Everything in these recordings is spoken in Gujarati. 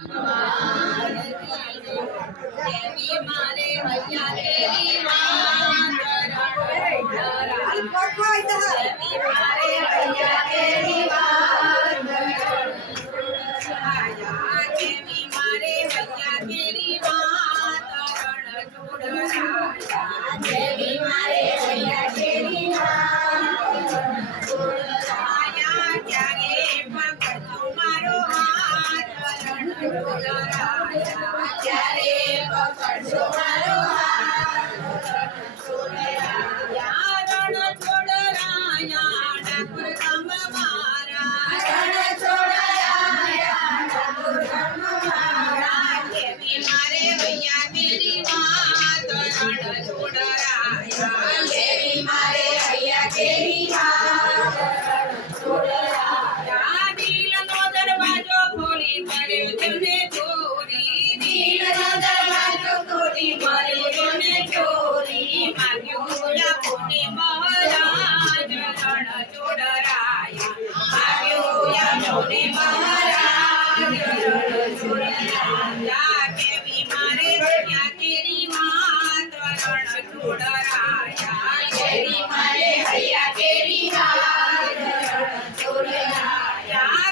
દેવી મારે હૈયા તેરી વાત દેવી મારે હૈયા તેરી વાત દેવી મારે હૈયા તેરી વાત દેવી મારે હૈયા તેરી વાત ત્યારે પકડજો મારો હાથ ત્યારે પકડજો મારો હાથ રણ છોડરાયા ડાકોર ગામ મારા રણ છોડરાયા ડાકોર ગામ મારા દેવી મારે હૈયા તેરી વાત રણ છોડરાયા દેવી મારે હૈયા તેરી વાત દિલનો દરવાજો ખોલી કર્યો તેમને ચોરી દિલનો દરવાજો ખોલી કર્યો તેમને ચોરી માગ્યું યાકોને મહારાજ રણ છોડરાયા માગ્યું યાકોને મહારાજ રણ છોડરાયા દેવી મારે હૈયા તેરી વાત રણ છોડરાયા દેવી મારે હૈયા તેરી વાત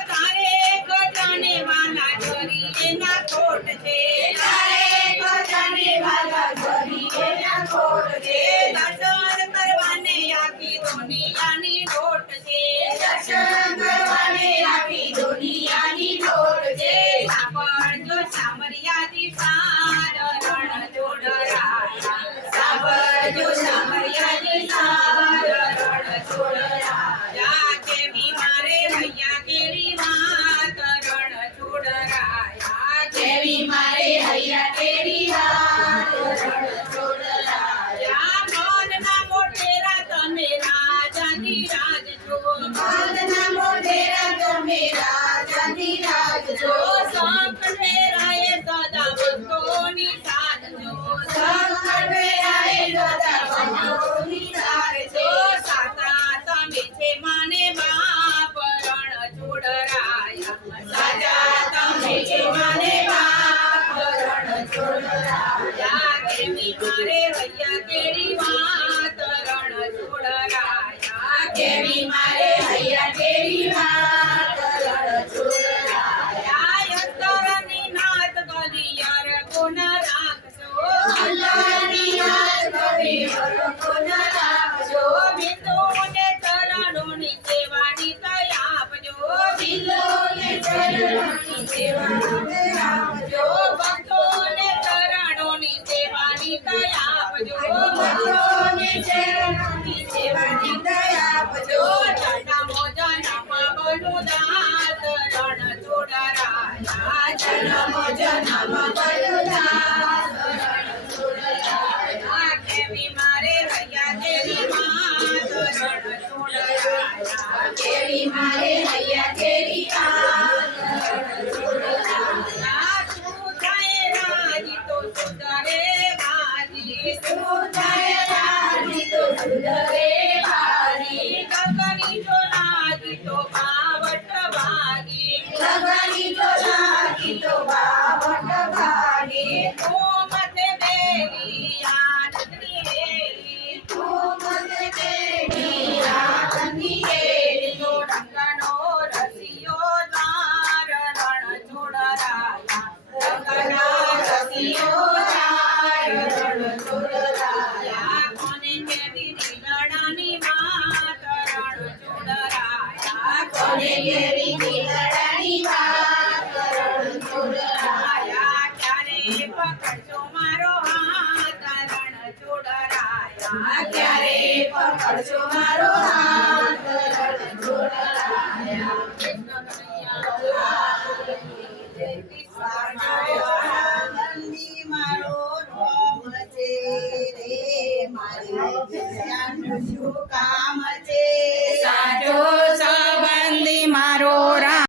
તારે ગજાને વાલા જોરી એના કોટ છે તારે ગજાને વાલા જોરી એના કોટ છે દર્શન કરવાને આખી દુનિયાની દોટ છે દર્શન કરવાને આખી દુનિયાની દોટ છે સાંભળજો સામરિયાથી સાર રણ છોડરાયા સાંભળજો સામરિયાથી સાર રણ છોડરાયા દેવી મારે હૈયા તેરી વાત રણ છોડરાયા દેવી મારે હૈયા તેરી વાત રણ છોડરાયા મનના મોટેરા તમે રાજાની રાજ છો મનના મોટેરા તમે રાજાની રાજ છો સંકટ વેરાએ સદા ભક્તોની સાથ છો સંકટ વેરાએ સદા ભક્તોની સાથ છો સાતા તમે છે માને બાપ રણ છોડરાયા સાજા તમે છે માને બાપ રણ છોડરાયા દેવી મારે હૈયા તેરી વાત રણ છોડરાયા દેવી મારે હૈયા તેરી વાત રણ છોડરાયા અંતરની નાથ ગલિયર કોણ રાખજો અંતરની નાથ ગલિયર કોણ રાખજો બિંદુને ચરણોની સેવાની દયા આપજો બિંદુને ચરણોની સેવાની દયા આપજો ભક્તોને ચરણોની સેવાની દયા આપજો ભક્તોને ચરણોની સેવાની દયા આપજો જન્મો જન્મ બલુદાસ રણ છોડરાયા જન્મો જન્મ બલુદાસ રણ છોડરાયા દેવી મારે હૈયા તેરી વાત રણ છોડરાયા દેવી મારે હૈયા તેરી વાત રણ છોડરાયા તું થાય રાજી તો સુધરે ભાજી તું થાય રાજી તો સુધરે ભાજી ગગની જો લાગી તો બાવટ ભાગી ગગની જો લાગી તો બાવટ ભાગી તું મતે બેરી આનંદની રેલી તું મતે બેરી આનંદની રેલી તો રંગનો રસિયો દાર રણ છોડરાયા રંગના રસિયો દાર રણ છોડરાયા કોને કેવી રીલડાની વાત રણ છોડરાયા કોને કેવી રીલડાની વાત રણ છોડરાયા ક્યારે પકડજો મારો હાથ રણ છોડરાયા ક્યારે પકડજો મારો હાથ રણ છોડરાયા